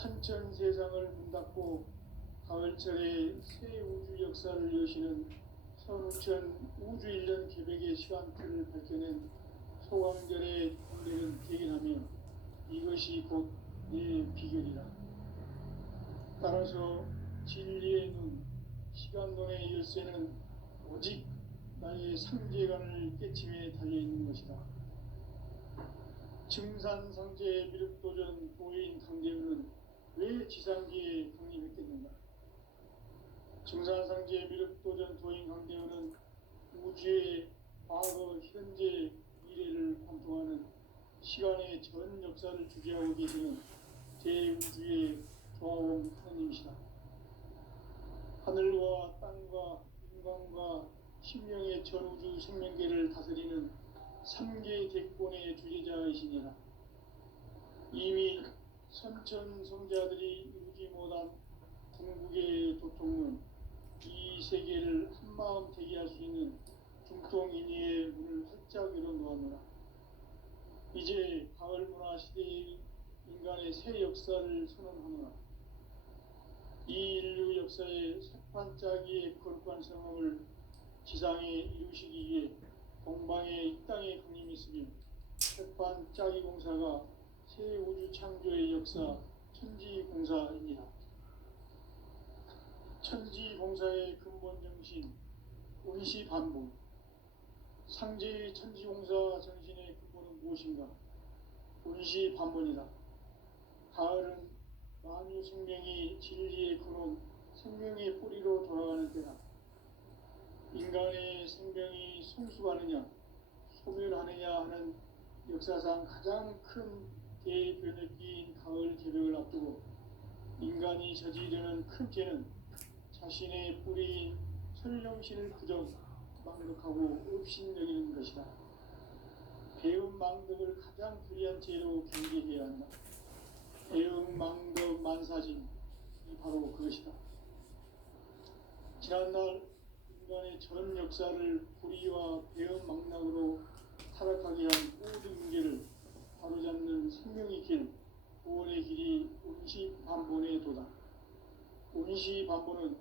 천천 세상을 문닫고 가을철에 새 우주 역사를 여시는 서울천 우주일년 개백의 시간표를 밝혀낸 소강절의 공대는 대견하며 이것이 곧 내 비결이라. 따라서 진리의 눈, 시간론의 열쇠는 오직 나의 상제관을 깨침에 달려있는 것이다. 증산상제 미륵도전 도인 강제우는 왜 지상기에 강림했겠는가? 증산상제 미륵도전 도인 강제우는 우주의 과거, 현재, 미래를 관통하는 시간의 전 역사를 주재하고 계시는 대우주의 조화원 하느님이시다. 하늘과 땅과 인간과 신명의 전우주 생명계를 다스리는 3개 대권의 주제자이시니라. 이미 선천성자들이 이루지 못한 궁극의 도통은 이 세계를 한마음 되게 할 수 있는 중통인의의 문을 활짝 열어놓았노라. 이제 가을문화 시대의 인간의 새 역사를 선언하노라. 이 인류 역사의 색판짜기의 거룩한 성함을 지상에 이루시기 위해 동방의 이 땅에 강림이 있으며 색판짜기 공사가 새 우주 창조의 역사 천지공사입니다. 천지공사의 근본 정신 운시반복. 상제의 천지공사 정신의 근본은 무엇인가? 운시반복이다. 가을은 만유 생명이 진리의 근원, 생명의 뿌리로 돌아가는 때다. 인간의 생명이 성숙하느냐, 소멸하느냐 하는 역사상 가장 큰 대변혁기인 가을 개벽을 앞두고 인간이 저지르는 큰 죄는 자신의 뿌리인 설령신을 부정, 망덕하고 업신여기는 것이다. 배움 망덕을 가장 불의한 죄로 경계해야 한다. 배움 망덕 만사진이 바로 그것이다. 지난날 인간의 전 역사를 불의와 배움 망락으로 타락하게 한 모든 문제를 바로잡는 생명의 길, 구원의 길이 운시반본의 도다. 운시반본은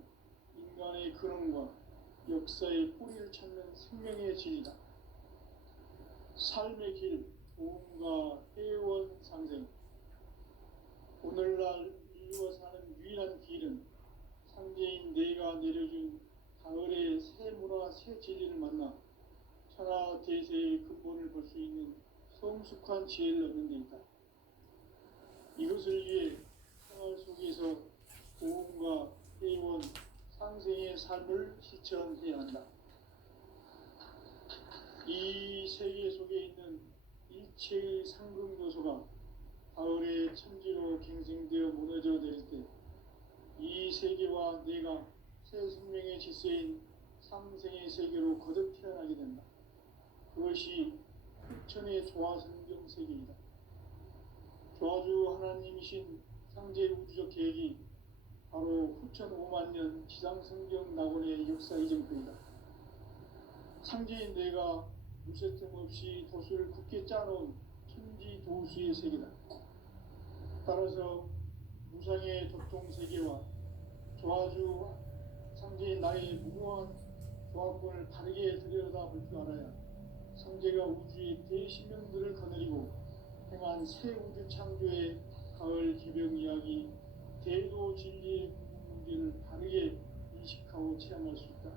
인간의 근원과 역사의 뿌리를 찾는 생명의 질이다. 삶의 길, 도움과 회원 상생. 오늘날 인류가 사는 유일한 길은 상제인 내가 내려준 가을의 새 문화, 새 진리를 만나 천하 대세의 근본을 볼 수 있는 성숙한 지혜를 얻는 데 있다. 이것을 위해 생활 속에서 도움과 회원, 상생의 삶을 실천해야 한다. 이 세계 속에 있는 일체의 상금 요소가 가을의 천지로 갱생되어 무너져 내릴 때 이 세계와 내가 새 생명의 질서인 상생의 세계로 거듭 태어나게 된다. 그것이 후천의 조화성경 세계이다. 조화주 하나님이신 상제 우주적 계획이 바로 후천 5만 년 지상성경 낙원의 역사 이정표이다. 상제인 내가 무쇠틈 없이 도수를 굳게 짜놓은 천지 도수의 세계다. 따라서 무상의 도통 세계와 조화주 상제인 나의 무모한 조화권을 바르게 들여다볼 줄 알아야 상제가 우주의 대신명들을 거느리고 행한 새 우주 창조의 가을 개벽 이야기, 대도 진리의 문제를 바르게 인식하고 체험할 수 있다.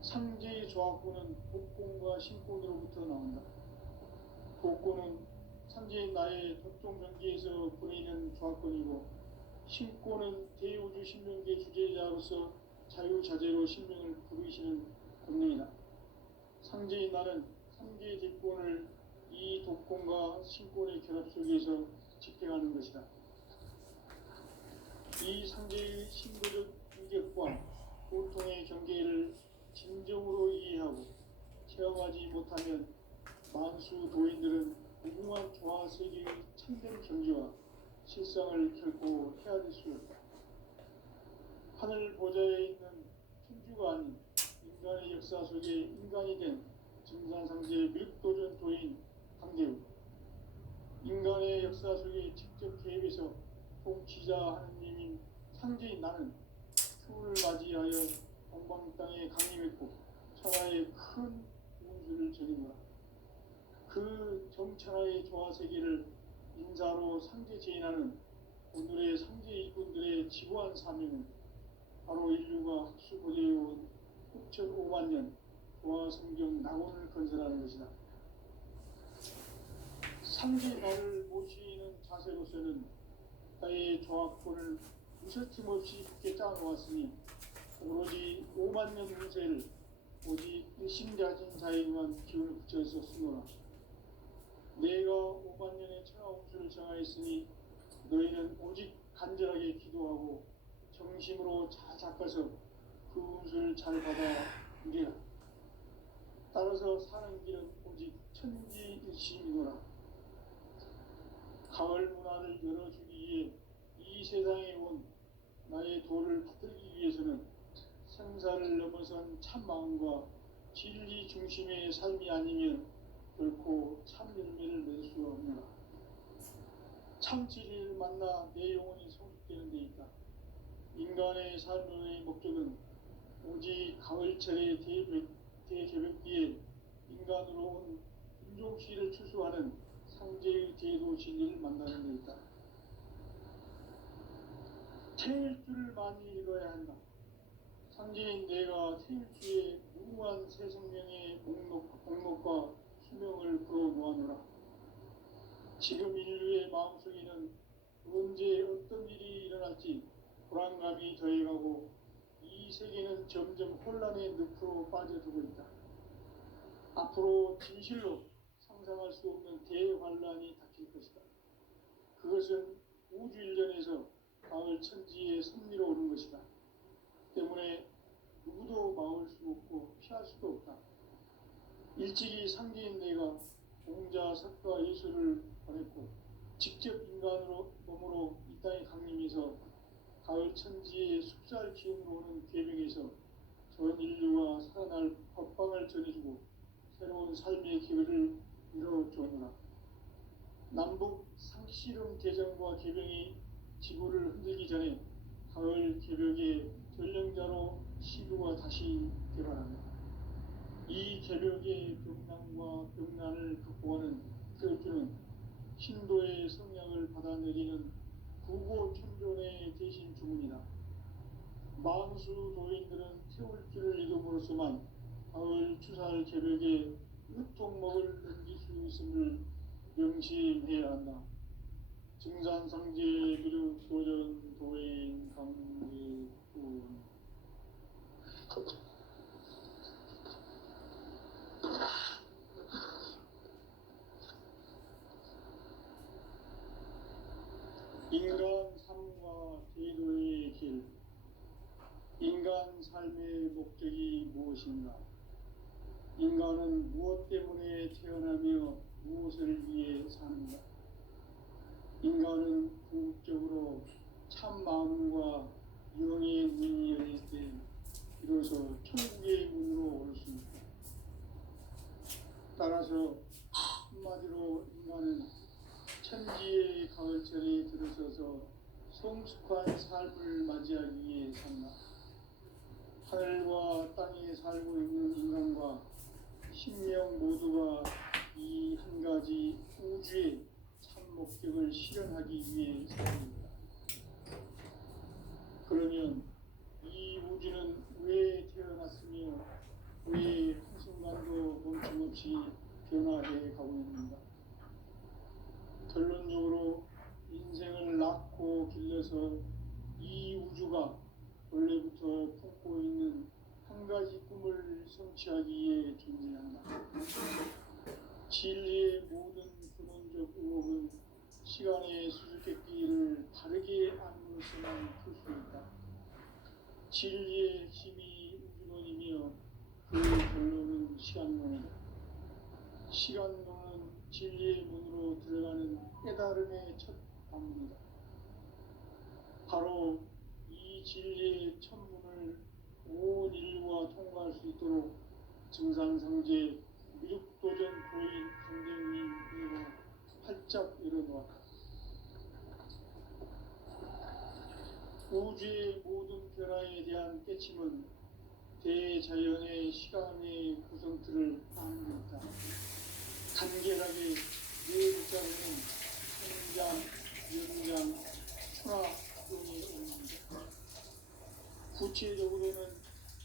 상제의 조화권은 복권과 신권으로부터 나온다. 복권은 상제인 나의 도통 경계에서 보내는 조화권이고, 신권은 대우주 신명계 주제자로서 자유자재로 신명을 부르시는 권능이다. 상제인 나는 3개의 대권을 이 독권과 신권의 결합 속에서 집행하는 것이다. 이 상제의 신도적 인격과 고통의 경계를 진정으로 이해하고 체험하지 못하면 만수 도인들은 무궁한 조화 세계의 참된 경지와 실상을 결코 헤아릴 수 없다. 하늘 보좌에 있는 천주가 아닌 인간의 역사 속에 인간이 된 증산상제 미륵도전 도인 강제우. 인간의 역사 속에 직접 개입해서 통치자 하느님인 상제인 나는 추을 맞이하여 동방 땅에 강림했고 천하의 큰 운수를 전이노라. 그 정천하의 조화세계를 인사로 상제 제인하는 오늘의 상제 일꾼들의 지고한 사명은 바로 인류가 학수고대해온 6,500만 년 조화성경 낙원을 건설하는 것이다. 상제 나를 모시는 자세로서는 나의 조합권을 무서짐 없이 굳게 짜놓았으니 오로지 5만 년 운세를 오직 일심자진 자에게만 기운을 붙여서 쓰노라. 내가 5만 년의 천하 운수를 정하였으니 너희는 오직 간절하게 기도하고 정심으로 잘 닦아서 그 운수를 잘 받아 누리라. 따라서 사는 길은 오직 천지일심이노라. 가을 문화를 열어주기 위해 이 세상에 온 나의 도를 받들기 위해서는 생사를 넘어선 참 마음과 진리 중심의 삶이 아니면 결코 참 열매를 맺을 수가 없노라. 참 진리를 만나 내 영혼이 성숙되는 데 있다. 인간의 삶의 목적은 오직 가을철의 대개벽기에 인간으로 온 인종시를 추수하는 상제의 제도 진리를 만나는 데 있다. 태일주를 많이 읽어야 한다. 상제인 내가 태일주의 무궁한 새 생명의 목록과 수명을 풀어놓아노라. 지금 인류의 마음속에는 언제 어떤 일이 일어날지 불안감이 더해가고 이 세계는 점점 혼란의 늪으로 빠져들고 있다. 앞으로 진실로 상상할 수 없는 대환란이 닥칠 것이다. 그것은 우주 일전에서 가을 천지의 섭리로 오는 것이다. 때문에 누구도 막을 수 없고 피할 수도 없다. 일찍이 상제인 내가 공자, 석가, 예수를 보냈고 직접 인간으로 몸으로 이 땅에 강림해서 가을 천지의 숲살 기운으로 오는 계명에서 전 인류가 살아날 법방을 전해주고 새로운 삶의 기회를 이뤄주노라. 남북 상씨름 대전과 계병이 지구를 흔들기 전에 가을 개벽의 전령자로 시류가 다시 개발한다. 이 개벽의 병난과 병난을 극복하는 태울주는 신도의 성량을 받아내리는 구고천존의 대신 주문이다. 만수 도인들은 태울주를 이름으로서만 가을 추살 개벽에 으통먹을 넘길 수 있음을 명심해야 한다. 증산상제 비륵 도전 도인 강제군 인간 삶과 제도의 길. 인간 삶의 목적이 무엇인가? 인간은 무엇 때문에 태어나며 무엇을 위해 사는가? 인간은 궁극적으로 참 마음과 영의 문이 열릴 때 비로소 천국의 문으로 올 수 있다. 따라서 한마디로 인간은 천지의 가을철에 들어서서 성숙한 삶을 맞이하기 위해 산다. 하늘과 땅에 살고 있는 인간과 신명 모두가 이 한 가지 우주의 참 목적을 실현하기 위해 삽니다. 그러면 이 우주는 왜 태어났으며 왜 한순간도 멈춤없이 변화해 가고 있는가? 결론적으로 인생을 낳고 길러서 이 우주가 원래부터 품고 있는 한 가지 꿈을 성취하기 위해 존재한다. 진리의 모든 근원적 의혹은 시간의 수수께끼를 바르게 안으로서만 풀 수 있다. 진리의 핵심이 우주론이며 그 결론은 시간론이다. 시간론은 진리의 문으로 들어가는 깨달음의 첫 방문이다. 바로 이 진리의 천문을 온 인류가 통과할 수 있도록 증산상제 미륵도전 도인 강대님이 활짝 열어놓았다. 우주의 모든 변화에 대한 깨침은 대자연의 시간의 구성틀을 아닙니다. 간결하게 네 글자로는 성장, 연장, 출화 등이 있습니다. 구체적으로는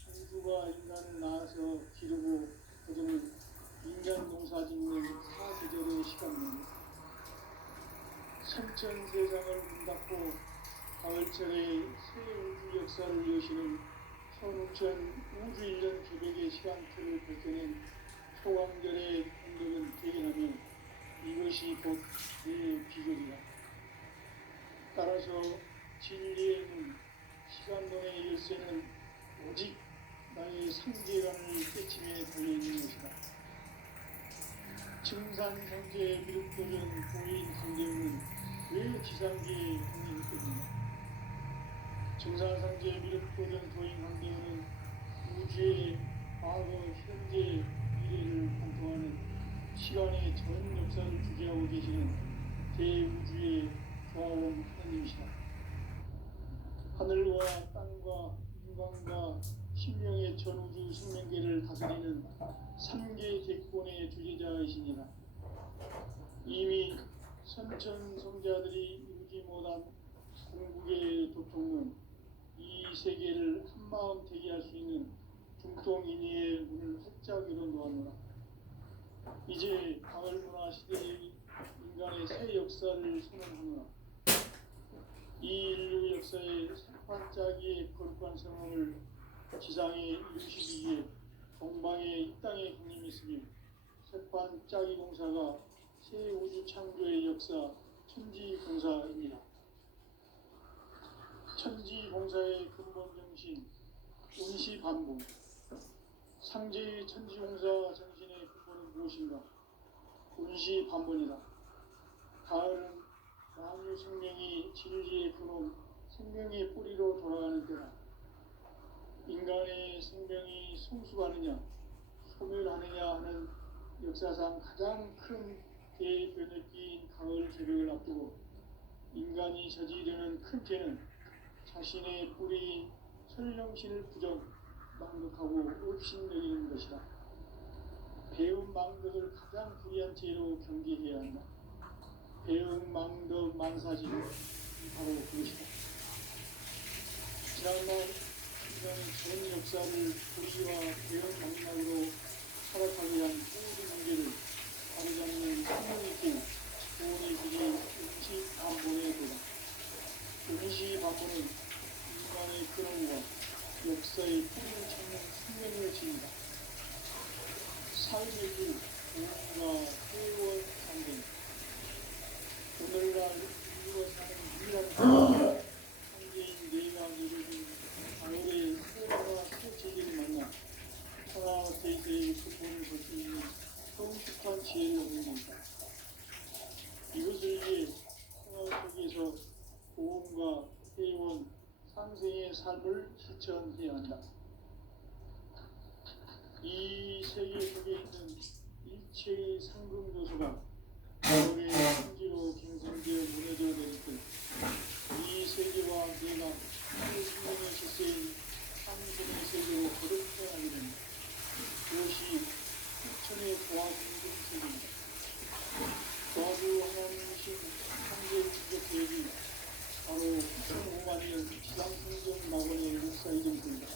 우주가 인간을 낳아서 기르고 거두는 인간 농사 짓는 사계절의 시간입니다. 선천 세상을 문 닫고 가을철에 새 우주 역사를 여시는 현우천 우주 1년 개벽의 시간틀을 밝혀낸 초강절의 공덕은 대견하며 이것이 곧 내 비결이다. 따라서 진리에는 시간론의 열쇠는 오직 나의 상계관을 깨침에 달려있는 것이다. 증산상제 미륵도전 고인 상제는 왜 지상계에 국립했느냐? 증산상제 미륵도전 도인 상제는 우주의 과거, 현재, 미래를 관통하는 시간의 전 역사를 주재하고 계시는 대우주의 조화원 하나님이시다. 하늘과 땅과 인간과 신명의 전우주 생명계를 다스리는 삼계 대권의 주재자이시니라. 이미 선천성자들이 이루지 못한 궁극의 도통은 이 세계를 한마음 되게 할 수 있는 중통인의의 문을 활짝 열어놓았노라. 이제 가을문화 시대의 인간의 새 역사를 선언하노라. 이 인류 역사의 반짝이의 거룩한 성함을 지상에 이루시기 위해 동방에 이 땅에 강림했으며 새반짝이 공사가 새 우주 창조의 역사 천지공사입니다. 천지공사의 근본 정신 운시반복. 상제의 천지공사 정신의 근본은 무엇인가? 운시반복이다. 가을은 만유 생명이 진리의 근원, 생명의 뿌리로 돌아가는 때다. 인간의 생명이 성숙하느냐, 소멸하느냐 하는 역사상 가장 큰 대변혁기인 가을 개벽을 앞두고 인간이 저지르는 큰 죄는 자신의 뿌리인 설령신을 부정, 망덕하고 업신여기는 것이다. 배운 망덕을 가장 불의한 죄로 경계해야 한다. 배운 망덕 만사지 바로 그것이다. 지난날 인간의 전 역사를 불의와 배운 망락으로 타락하게 한 모든 문제를 바로잡는 생명있게 구원의 길이 운시반본의 도다. 운시반본은 인간의 근원과 역사의 뿌리를 찾는 생명을 지니다. 삶의 길, 구원과 회원 상대 오늘날 인류가 사는 유일한 상계인 내가 내려준 가을의 새로와 새 제기를 만나 천하 대세의 근본을 볼 수 있는 성숙한 지혜를 얻는다. 이것을 위해 생활 속에서 보험과 회원, 상생의 삶을 실천해야 한다. 이 세계 속에 있는 일체의 상금조소가 가을의 천지로 갱생되어 무너져 내릴 때 이 세계와 내가 생명의 실세인 상생의 세계로 거듭 태어나게 된다. 그것이 천의 도와주는 세계입니다. 도와주 하나님이신 상계 주적 계획이 바로 2005만 년 지상성전 낙원의 역사의 정토입니다.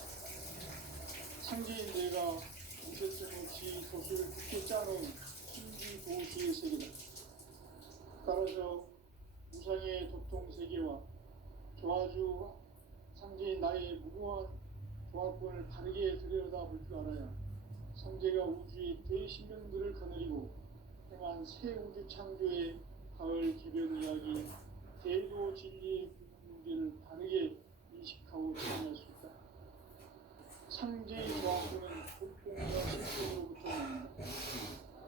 상계인 내가 무쇠점 없이 도시를 굳게 짜놓은 신지 도시의 세계다. 따라서 무상의 도통 세계와 조화주 상제인 나의 무고한 조합권을 바르게 들여다볼 줄 알아야 상제가 우주의 대신명들을 거느리고 행한 새 우주 창조의 가을 개변 이야기 대도 진리의 문제를 바르게 인식하고 실현할 수 있다. 상제의 조합권은 도통과 신통으로부터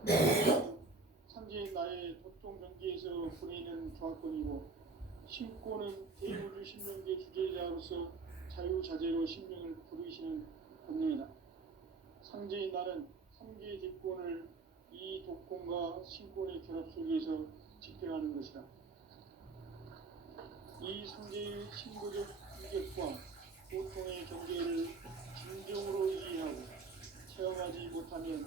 나옵니다. 상제인 나의 도통 경계에서 보내는 조합권이고 신권은 대우주 신명계 주제자로서 자유자재로 신명을 부르시는 본능이다. 상제인 나는 3개의 대권을 이 독권과 신권의 결합 속에서 집행하는 것이다. 이 상제의 신고적 충격과 고통의 경계를 진정으로 이해하고 체험하지 못하면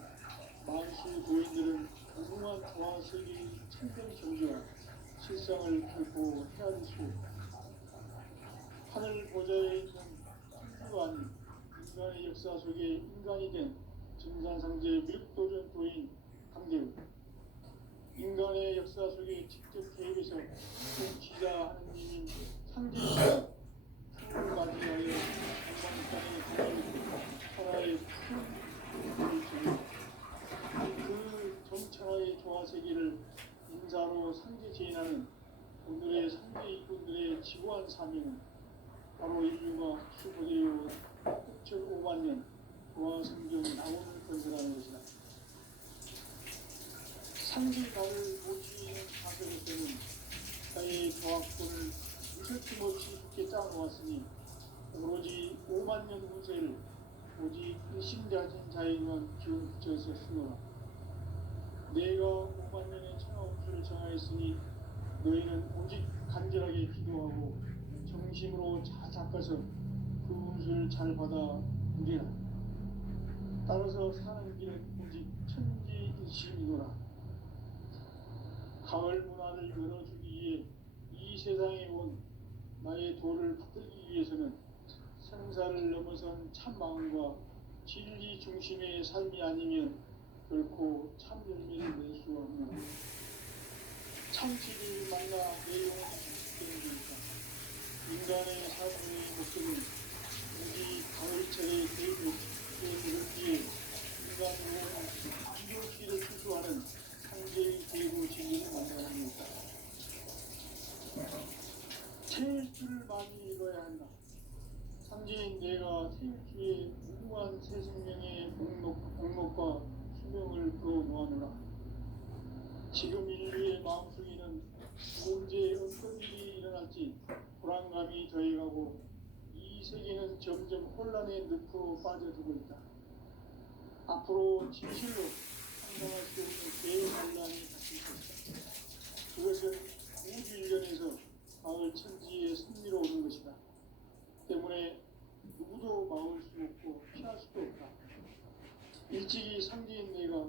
만수 도인들은 무궁한 도화 세계의 참된 경지와 실상을 결코 헤아릴 수 없다. 하늘 보좌에 있는 천주가 아닌 인간의 역사 속에 인간이 된 증산상제 미륵도전 도인 강대우, 인간의 역사 속에 직접 개입해서 통치자 하느님인 상제이시여 추후를 맞이하여 한반땅에 거주하고 천하의 큰 공을 주며 그 정천하의 조화세계를 인사로 상제 제인하는 오늘의 상제 일꾼들의 지고한 사명은 바로 인류가 수고되어 6,5만 년 조화성경 나원을 건설하는 것이다. 상제가를 모시는 가족에서는 나의 조합권을 무설짐없이 굳게 짜놓았으니 오로지 5만 년 후세를 오직 일심자진 자에게만 기운 붙여서 쓰노라. 내가 5만 년의 천하운수를 정하였으니 너희는 오직 간절하게 기도하고 정심으로 잘 닦아서 그 운수를 잘 받아 누리라. 따라서 사는 길은 오직 천지일심이노라. 가을 문화를 열어주기 위해 이 세상에 온 나의 도를 받들기 위해서는 생사를 넘어선 참 마음과 진리 중심의 삶이 아니면 결코 참 열매를 낼 수 없는 참 진리를 만나 내 영혼이 충족되는 것이다. 인간의 삶의 목적은 우리 가을철의 대기에 인간 영혼은 기도시를 추수하는 상제의 대구 진리를 만나는 것이다. 태일주를 많이 읽어야 한다. 상제인 내가 태일주의 무궁한 새 생명의 목록과 수명을 풀어놓아노라. 지금 인류의 마음속에는 언제 어떤 일이 일어날지 불안감이 더해가고 이 세계는 점점 혼란의 늪으로 빠져들고 있다. 앞으로 진실로 상상할 수 없는 대혼란이 닥칠 것이다. 그것은 우주 일련에서 가을 천지의 승리로 오는 것이다. 때문에 누구도 막을 수 없고 피할 수도 없다. 일찍이 상제인 내가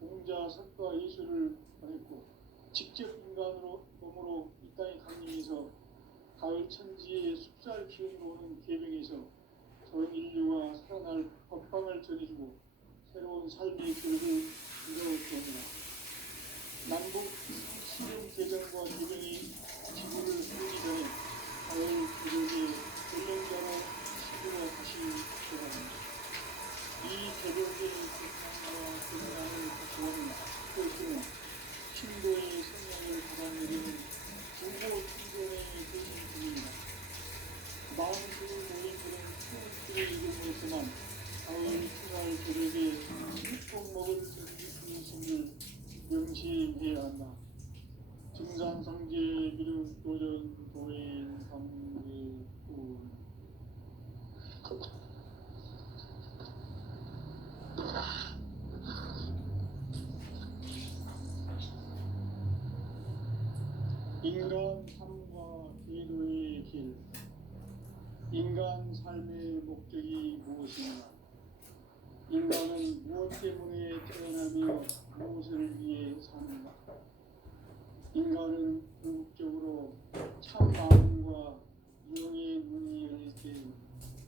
공자, 석가, 예수를 보냈고 직접 인간으로 몸으로 이 땅에 강림해서 가을 천지의 숲살 기운으로 오는 계명에서 전 인류가 살아날 법방을 전해주고 새로운 삶의 길을 이뤄주옵니다. 남북 시름 개정과 개정이 지구를 흐르기 전에 가을 개정의 결론자로 시구로 다시 돌아갑니다. 이 개벽의 고통과 고난을 거쳐오는 그것은 신도의 생명을 받아내리는 부고 충전의 되신 분입니다. 마음속을 모인들은 추운길을 이루면서만 가을 출할 개벽의 흙꼭 먹을 전기수님을 명심해야 한다. 증산상제 미륵도전 도인 강대훈 인간 삶과 기도의 길. 인간 삶의 목적이 무엇인가? 인간은 무엇 때문에 태어나며 무엇을 위해 사는가? 인간은 궁극적으로 참 마음과 영의 문이 열릴 때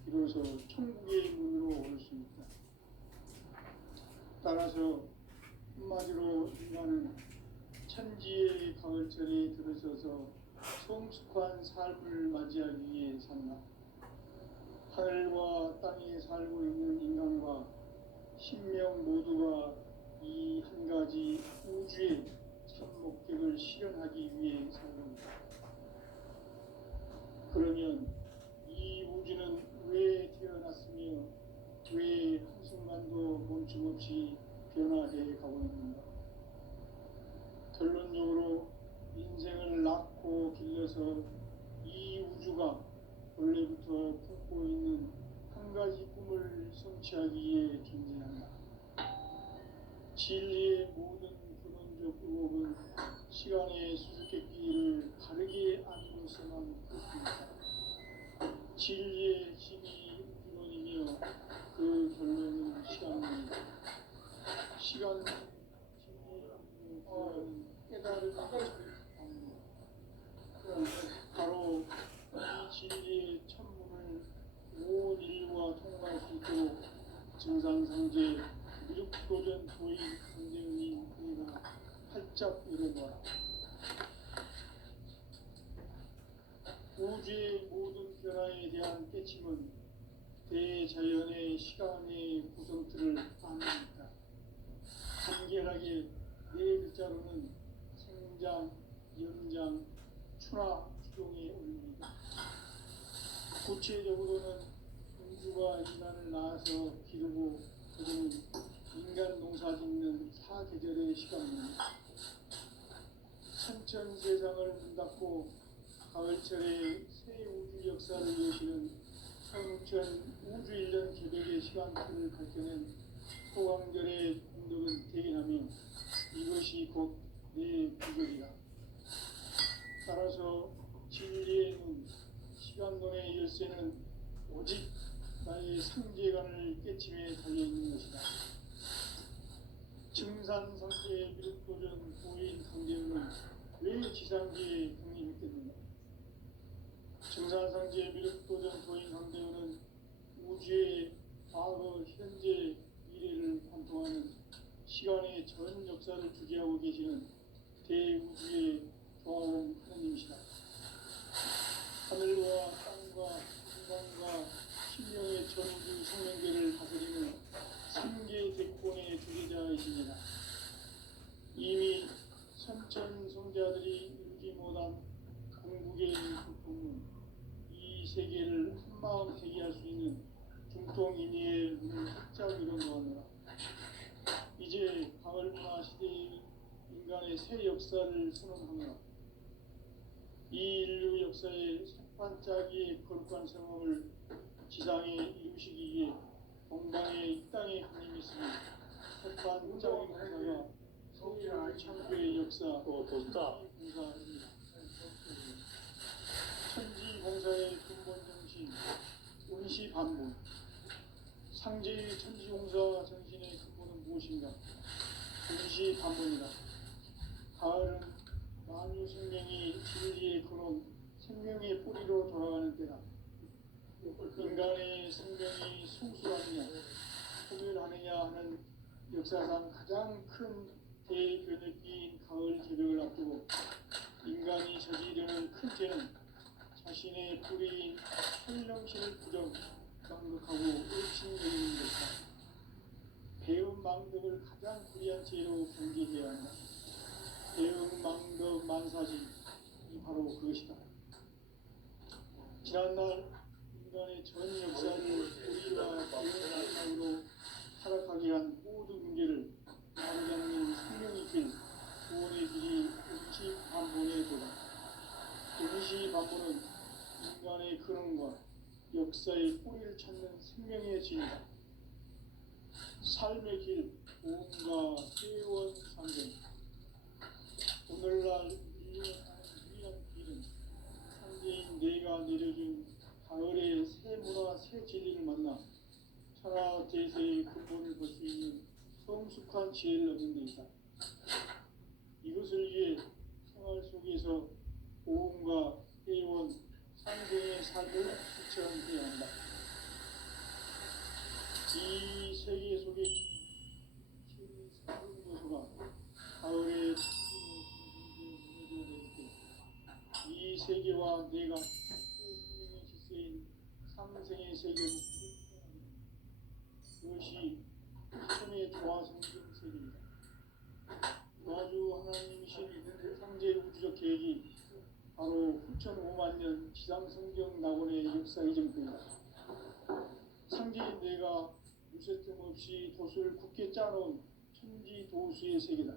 비로소 천국의 문으로 올 수 있다. 따라서 한마디로 인간은 천지의 가을철에 들어서서 성숙한 삶을 맞이하기 위해 산다. 하늘과 땅에 살고 있는 인간과 신명 모두가 이 한 가지 우주의 참 목적을 실현하기 위해 사는 것. 그러면 이 우주는 왜 태어났으며 왜 한순간도 멈춤없이 변화해 가고 있는가? 결론적으로 인생을 낳고 길러서 이 우주가 원래부터 품고 있는 한 가지 꿈을 성취하기 위해 존재한다. 진리의 모든 근원적 의혹은 시간의 수수께끼를 바르게 안고서만 끝입니다. 진리의 힘이 기본이며 그 결론은 시간입니다. 시간 진리의 결론은 깨달음의 결론입니다. 바로 이 진리의 천문을 온 인류가 통과할 수 있도록 증산상제 미륵도전 도인 강대은이 내가 활짝 열어놓아라. 우주의 모든 변화에 대한 깨침은 대자연의 시간의 구성틀을 아닙니까? 간결하게 네 글자로는 생장, 연장, 추나 추종에 올립니다. 구체적으로는 우주가 인간을 낳아서 기르고 그들은 인간 농사 짓는 사계절의 시간입니다. 천천 세상을 문 닫고 가을철에 새 우주 역사를 여시는 성천 우주 1년 개벽의 시간표를 밝혀낸 소강절의 공덕은 대견하며 이것이 곧 내 비결이다. 따라서 진리의 눈, 시간론의 열쇠는 오직 나의 상제관을 깨침에 달려있는 것이다. 증산상제의 미륵도전 도인 강제는 왜 지상계에 강림했겠느냐? 증산상제의 미륵도전 도인 강대우는 우주의 과거, 현재, 미래를 관통하는 시간의 전 역사를 주재하고 계시는 대우주의 조화원 하나님이시다. 하늘과 땅과 인간과 신령의 전우주 생명계를 다스리는 삼계 대권의 주제자이십니다. 이미 선천성자들이 이루지 못한 궁극의 소통은 이 세계를 한마음 대기할 수 있는 중통인의의 문을 활짝 열어놓았노라. 이제 가을문화 시대의 인간의 새 역사를 선언하노라. 이 인류 역사의 색반짝이의 거룩한 성함을 지상에 이루시기 위해 동방의 이 땅에 강림했으니 색반짝이 공사가 세계 창조의 역사 좋다. 공사입니다. 천지 공사의 근본 정신 운시 반문. 상제의 천지 공사 정신의 근본은 무엇인가? 운시 반문이다. 가을은 만유 생명이 진리의 근원, 생명의 뿌리로 돌아가는 때다. 인간의 생명이 성수하느냐, 소멸하느냐 하는 역사상 가장 큰 대변혁기인 가을 개벽을 앞두고 인간이 저지르는 큰 죄는 자신의 뿌리인 현령신을 부정, 망극하고 의심여기는 것이다. 배움 망덕을 가장 불의한 죄로 경계해야 한다. 배움 망덕 만사진이 바로 그것이다. 지난날 인간의 전 역사를 우리와 배움 망상으로 타락하게 한 모든 문제를 나르지 않는 생명의 길, 구원의 길이 음시 반본의 도다. 음시 반본은 인간의 근원과 역사의 뿌리를 찾는 생명의 진이다. 삶의 길, 보험과 회원 상경. 오늘날 인류가 가는 유일한 길은 상제인 내가 내려준 가을의 새 문화, 새 진리를 만나 천하 대세의 근본을 볼 수 있는 성숙한 지혜를 얻는 데 있다. 이것을 위해 생활 속에서 보험과 회원, 상생의 삶을 실천해야 한다. 이 세계 속에 최상급 요소가 가을의 이 세계와 내가 생명의 질서인 상생의 세계로 그것이 처음의 조화성경 세계입니다. 조화주 하나님이신 상제 우주적 계획이 바로 9,500만 년 지상성경 낙원의 역사 이전입니다. 상제인 내가 무쇠뜸 없이 도수를 굳게 짜놓은 천지 도수의 세계다.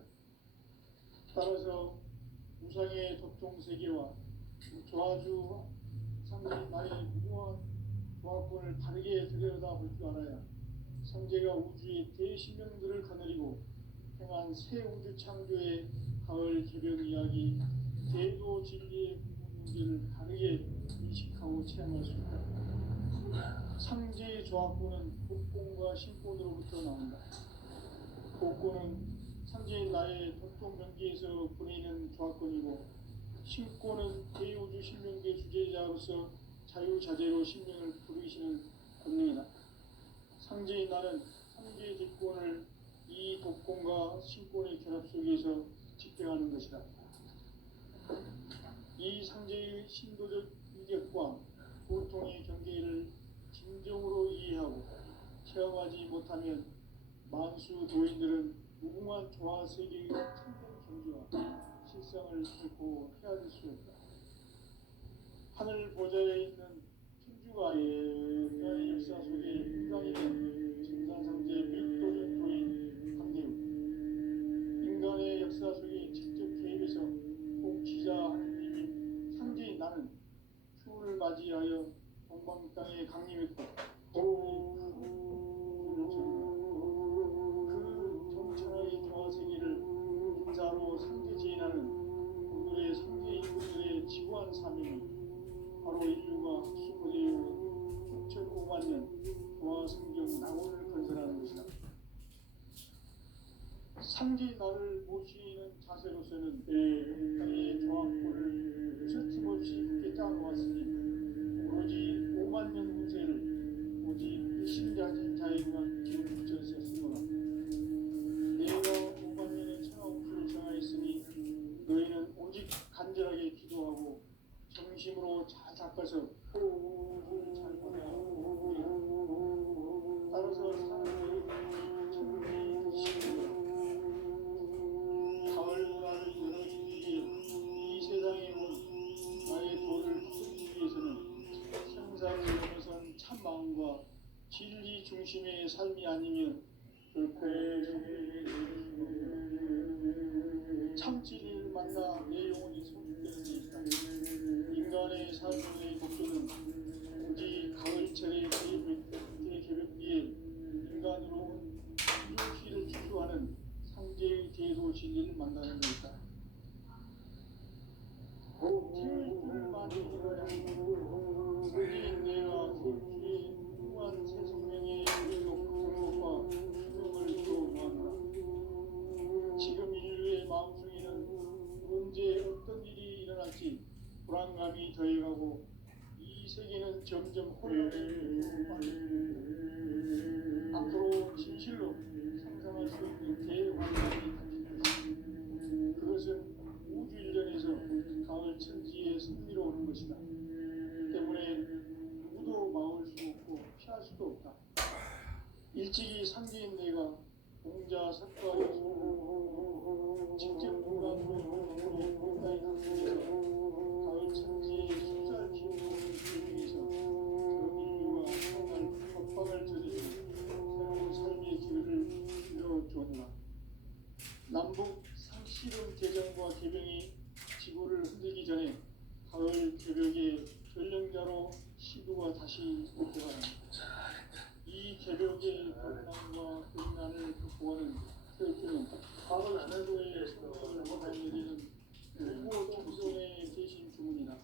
따라서 우상의 독종 세계와 조화주 상제인 나의 무궁한 조화권을 바르게 들여다볼 줄 알아야 상제가 우주의 대신령들을 거느리고 행한 새 우주 창조의 가을 개벽 이야기, 대도 진리의 근본 문제를 바르게 인식하고 체험할 수 있다. 조합구는 복권과 신권으로부터 나온다. 복권은 상제인 나의 독도 명기에서 보내는 조합권이고, 신권은 대우주 신명계 주제자로서 자유자재로 신명을 부르시는 권능이다. 상제인 나는 상제 직권을 이 독권과 신권의 결합 속에서 집행하는 것이다. 이 상제의 신도적 위력과 고통의 경계를 진정으로 이해하고 체험하지 못하면 만수 도인들은 무궁한 조화 세계의 참된 경지와 실상을 결코 헤아릴 수 없다. 하늘 보좌에 있는 천주가의 인간의 역사 속에 인간이된 증산상제 밀도적 도인 강대우, 인간의 역사 속에 직접 개입해서 통치자 하느님인 상제인 나는 추운을 맞이하여 동방 땅에 강림했고 그 정천의 조화 세계를 인사로 상제지인하는 오늘의 상제인분들의 지구한 사명이 바로 인류가 수고되어온 6,500만 년 조화 성경 낙원을 건설하는 것이다. 상제인 나를 모시는 자세로서는 땅의 조합권을 서슴없이 깨달아왔으니 오로지 5만 년 후세를 오직 신자자에게만 기름 붙여서 쓰노라. 내가 5만 년의 천하옥수를 정하였으니 너희는 오직 간절하게 기도하고 정심으로 잘 닦아서 호흡을 잘 받아야 따라서 사람들이 천국이 되시는 가을 문화를 열어주기 위해 이 세상에 온 나의 도를 풀기 위해서는 생사를 넘어선 참 마음과 진리 중심의 삶이 아니면 결코 참 진리를 만나 내 영혼이 성숙되는 것이다. 인간의 삶의 목표는 오직 가을철의 개벽비에 인간으로 온 인류시를 추수하는 상제의 대도 진리를 만나는 것이다. 태울줄을 많이 잃어야 상제인 내가 태울줄의 무한 새 생명의 행복과 수명을 이루어보았노라. 지금 인류의 마음속에는 언제 어떤 일이 일어날지 불안감이 더해가고 이 세계는 점점 혼란해지고 앞으로 진실로 상상할 수 있는 대환란이 닥칠 것이다. 그것은 우주 일전에서 가을 천지에 승리로오는 것이다. 때문에 누구도 막을 수 없고 피할 수도 없다. 일찍이 상제인 내가 공자 석가의 직접 눈감으로 공자의 학생에서 가을 천지의 숫살 피우는 중에서 전 인류가 정말 협박을 저지르는 새로운 삶의 길을 열어주었노라. 남북 상씨름 개정과 개병이 지구를 흔들기 전에 가을 개벽의 전령자로 시도가 다시 복귀하라. 이 개벽의困難과困難을 극복하는 태극기는 한국의 성공을 받아들이는 일부 총선의 대신 주문이다.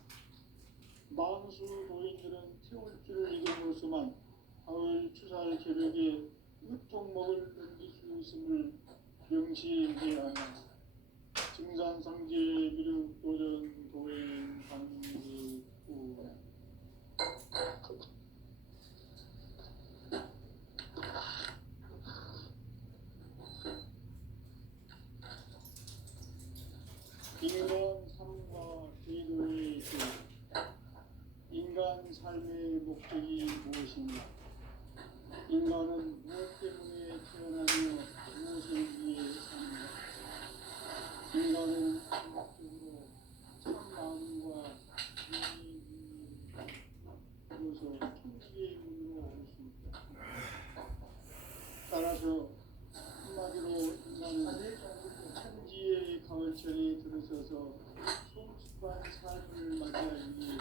만수 도인들은 태울 줄을 이름으로서만 가을 추살 개벽에 으통먹을 넘길 수 있음을 명시해야 한다. 증산상제 미륵 도전 도인 강제구 인간 삶과 제도의 길. 인간 삶의 목적이 무엇인가? 인간은 무엇 때문에 태어나며 무엇을 위해 사는가? 인간은 궁극적으로 참 마음과 이로서 천지의 문으로 올 수 있다. 따라서 한마디로 인간은 천지의 가을철에 들어서서 성숙한 삶을 맞이하기 위해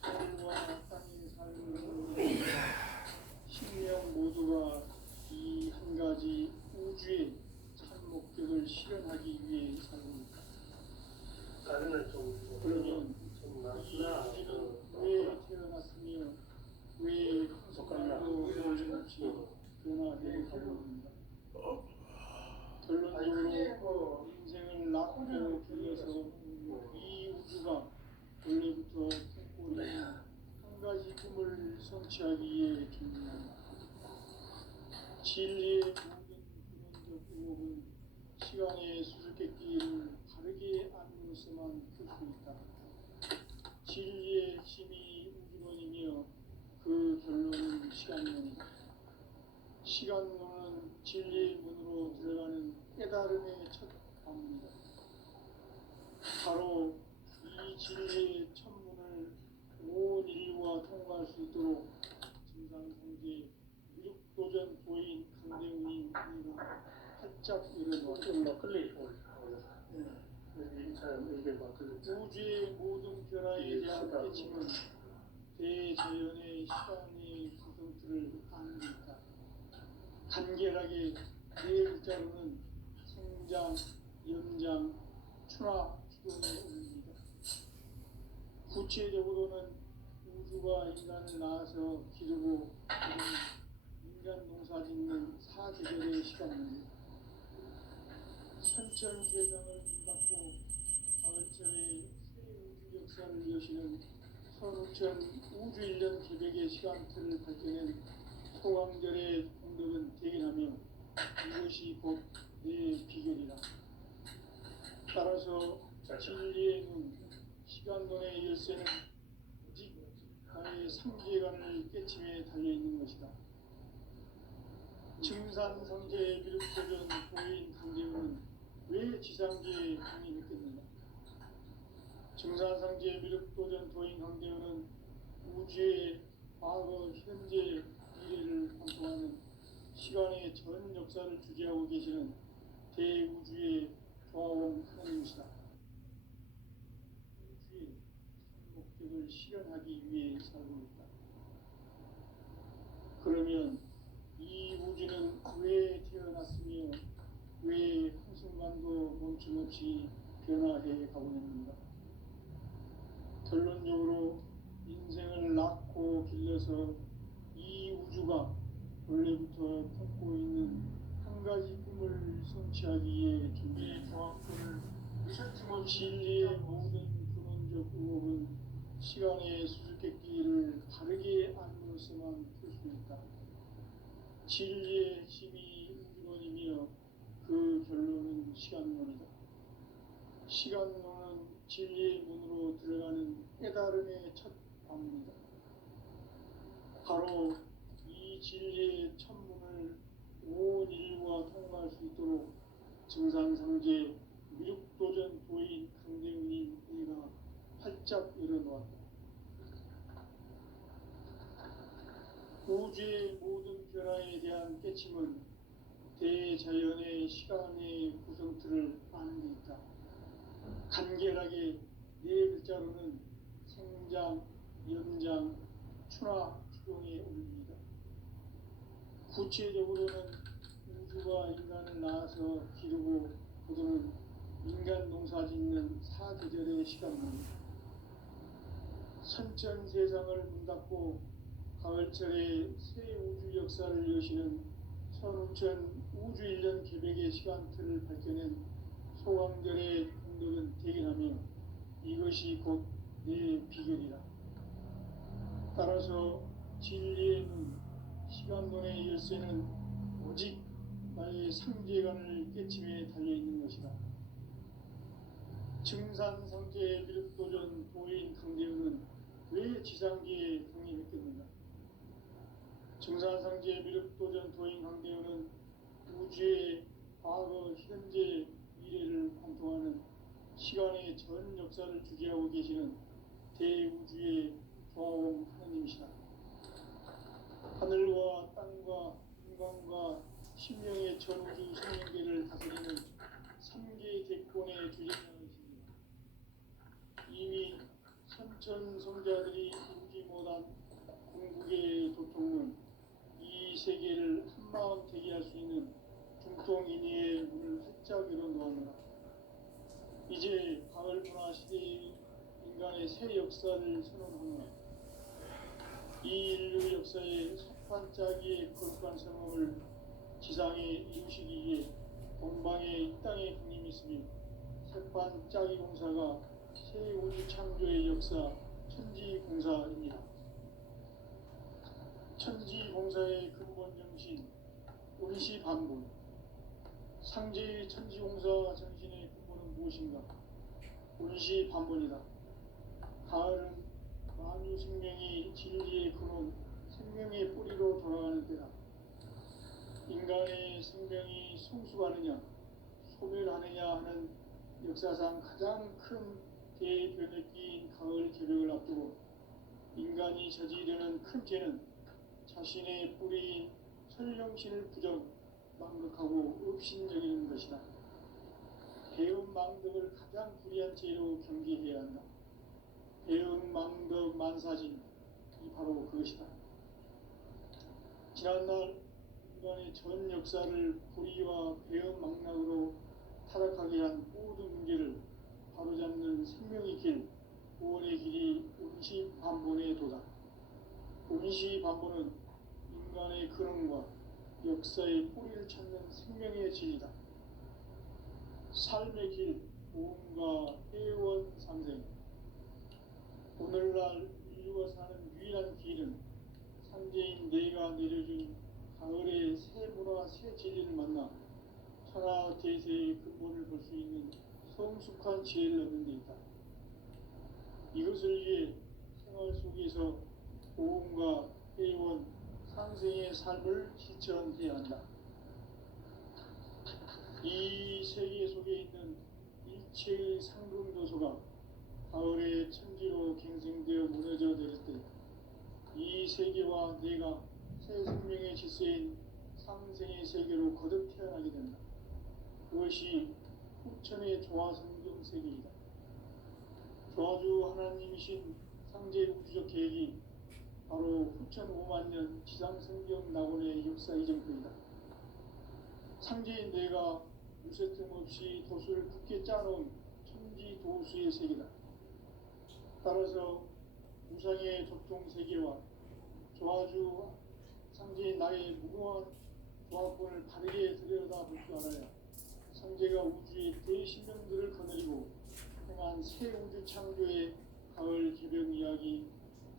하늘과 땅의 삶을 신명 모두가 이 한 가지 우주의 참 목적을 실현하기 위해 삽니다. 그러면 진리의 모든 근원적 의혹은 시간의 수수께끼를 바르게 알므로서만 풀 수 있다. 진리의 핵심이 우주론이며 그 결론은 시간론이다. 시간론은 진리의 문으로 들어가는 깨달음의 첫 관문이다. 바로 이 진리의 천문을 온 인류가 통과할 수 있도록 증상성제 미륵도전 도인 강대웅이 우리가 활짝 열어놓았다. 우주의 모든 변화에 대한 깨침은 대자연의 시간의 구성틀을 아는 데 있다. 간결하게 네 글자로는 성장, 연장, 추나, 추동의 의미이다. 구체적으로는 우주가 인간을 낳아서 기르고 인간 농사짓는 사계절의 시간입니다. 천천세상을 문닫고 가을철의 새 우주 역사를 여시는 선우천 우주 1년 계백의 시간틀을 밝혀낸 소강절의 공덕은 대견하며 이것이 곧 내 비결이다. 따라서 진리의 눈, 시간론의 열쇠는 오직 나의 상계관을 깨침에 달려있는 것이다. 증산상제의 미륵도전 도인 강대웅은 왜 지상계에 강림했겠느냐? 증산상제의 미륵도전 도인 강대웅은 우주의 과거, 현재, 미래를 관통하는 시간의 전 역사를 주재하고 계시는 대우주의 조화원 하나님이시다. 우주의 목적을 실현하기 위해 살고 있다. 그러면 이 우주는 왜 태어났으며 왜 한순간도 멈춤없이 변화해 가고 있는가? 결론적으로 인생을 낳고 길러서 이 우주가 원래부터 품고 있는 한 가지 꿈을 성취하기 위해 준비의 조합권을 진리의 모든 근원적 의혹은 시간의 수수께끼를 바르게 알므로서만 풀 수 있다. 진리의 핵심이 우주론이며 그 결론은 시간론이다. 시간론은 진리의 문으로 들어가는 깨달음의 첫 관문이다. 바로 이 진리의 천문을 온 인류가 통과할 수 있도록 증산상제 미륵도전 도인 강대웅이 우리가 활짝 열어놓았다. 우주의 모든 변화에 대한 깨침은 대자연의 시간의 구성틀을 아는 데 있다. 간결하게 네 글자로는 성장, 연장, 추나, 추동의 의미이다. 구체적으로는 우주가 인간을 낳아서 기르고 거두는 인간 농사짓는 사계절의 시간입니다. 선천세상을 문닫고 가을철의 새 우주 역사를 여시는 선우천 우주 1년 계백의 시간틀을 밝혀낸 소강절의 공덕은 대견하며 이것이 곧 내 비결이다. 따라서 진리의 눈, 시간론의 열쇠는 오직 나의 상계관을 깨침에 달려있는 것이다. 증산상제의 미륵도전 도인 강대웅은 왜 지상계에 강림했겠는가? 증산상제의 미륵도전 도인 강대웅은 우주의 과거, 현재, 미래를 관통하는 시간의 전 역사를 주재하고 계시는 대우주의 조화원 하나님이시다. 하늘과 땅과 인간과 신명의 전우주 생명계를 다스리는 3개 객권의 주재자이십니다. 이미 선천성자들이 인지 못한 궁극의 도통은 이 세계를 한마음 되게 할 수 있는 중통인의의 문을 활짝 열어놓았노라. 이제 가을 문화 시대의 인간의 새 역사를 선언하노라. 이 인류 역사의 석판짜기의 거룩한 성업을 지상에 이루시기 위해 동방에 이 땅에 강림했으며 석판짜기 공사가 새 우주 창조의 역사 천지공사입니다. 천지공사의 근본 정신, 온시반본. 상제의 천지공사 정신의 근본은 무엇인가? 온시반본이다. 가을은 만유 생명이 진리의 근원, 생명의 뿌리로 돌아가는 때다. 인간의 생명이 성숙하느냐, 소멸하느냐 하는 역사상 가장 큰 대변혁기인 가을 개벽을 앞두고 인간이 저지르는 큰 죄는 자신의 뿌리인 설령신을 부정, 망극하고 업신여기는 것이다. 배은망덕을 가장 불의한 죄로 경계해야 한다. 배은망덕 만사진이 바로 그것이다. 지난날 인간의 전 역사를 불의와 배은망락으로 타락하게 한 모든 문제를 바로잡는 생명의 길, 구원의 길이 온시반본의 도다. 온시반본은 인간의 근원과 역사의 뿌리를 찾는 생명의 진이다. 삶의 길, 보험과 회원 상생. 오늘날 인류가 사는 유일한 길은 상제인 내가 내려준 가을의 새 문화, 새 진리를 만나 천하 대세의 근본을 볼 수 있는 성숙한 지혜를 얻는 데 있다. 이것을 위해 생활 속에서 보험과 회원, 상생의 삶을 실천해야 한다. 이 세계 속에 있는 일체의 상금도서가 가을의 천지로 갱생되어 무너져 내릴 때 이 세계와 내가 새 생명의 질서인 상생의 세계로 거듭 태어나게 된다. 그것이 후천의 조화성경 세계이다. 조화주 하나님이신 상제 우주적 계획이 바로 후천 5만 년 지상성경 낙원의 역사 이전부이다. 상제인 내가 무쇠틈 없이 도수를 굳게 짜놓은 천지 도수의 세계다. 따라서 우상의 접종 세계와 조화주 상제인 나의 무궁한 조화권을 바르게 들여다볼 줄 알아야 상제가 우주의 대신명들을 거느리고 행한 새 우주 창조의 가을 개벽 이야기,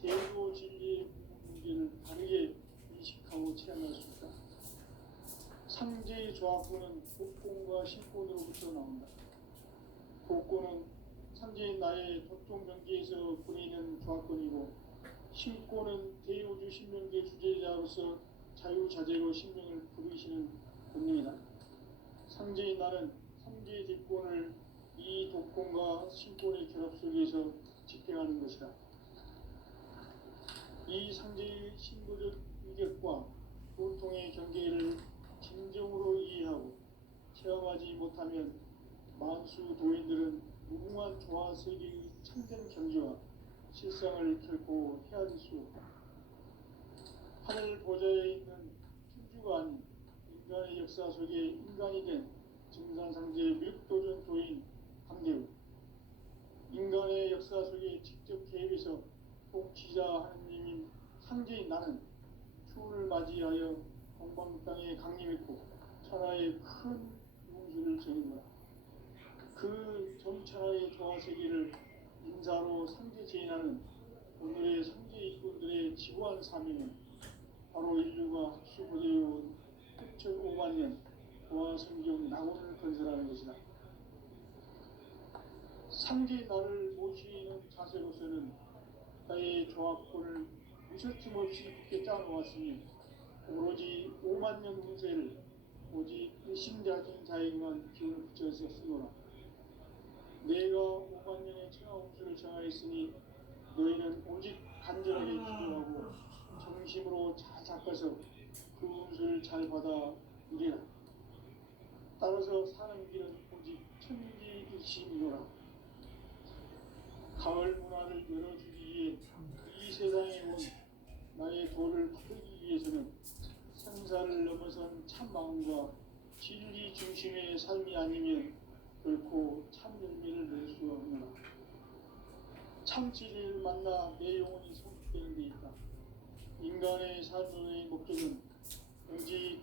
대도 진리의 문제를 바르게 인식하고 체험할 수 있다. 상제의 조합권은 복권과 신권으로부터 나온다. 복권은 상제인 나의 접종 경계에서 보이는 조합권이고, 신권은 대우주 신명계 주제자로서 자유자재로 신명을 부르시는 본능이다. 상제인 나는 상제의 뒷권을 이 독권과 신권의 결합 속에서 집행하는 것이다. 이 상제의 신부적 위격과 보통의 경계를 진정으로 이해하고 체험하지 못하면 만수 도인들은 무궁한 조화 세계의 참된 경지와 실상을 결코 헤아릴 수 없다. 하늘 보좌에 있는 천주가 아닌 인간의 역사 속에 인간이 된 증산상제 묘도전 도인 강대우, 인간의 역사 속에 직접 개입해서 통치자 하느님인 상제인 나는 추운을 맞이하여 동방 땅에 강림했고 천하의 큰 용수를 정한 거다. 그 정천하의 조화 세계를 인사로 상제 제인하는 오늘의 상제 일꾼들의 지구한 사명은 바로 인류가 합수보내어온 6,5만 년 조화 성경 낙원을 건설하는 것이다. 상제인 나를 모시는 자세로서는 나의 조합권을 무쇠틈 없이 굳게 짜놓았으니 오로지 5만 년 운세를 오직 일심자진 자에게만 기운을 붙여서 쓰노라. 내가 5만 년의 천하 운수를 정하였으니 너희는 오직 간절하게 기도하고 정심으로 잘 닦아서 그 운수를 잘 받아 누리라. 따라서 사는 길은 오직 천지일심이노라. 가을 문화를 열어주기 위해 이 세상에 온 나의 도를 받기 위해서는 생사를 넘어선 참 마음과 진리 중심의 삶이 아니면 결코 참 열매를 낼 수 없노라. 참 진리를 만나 내 영혼이 성숙되는 데 있다. 인간의 삶의 목적은 오직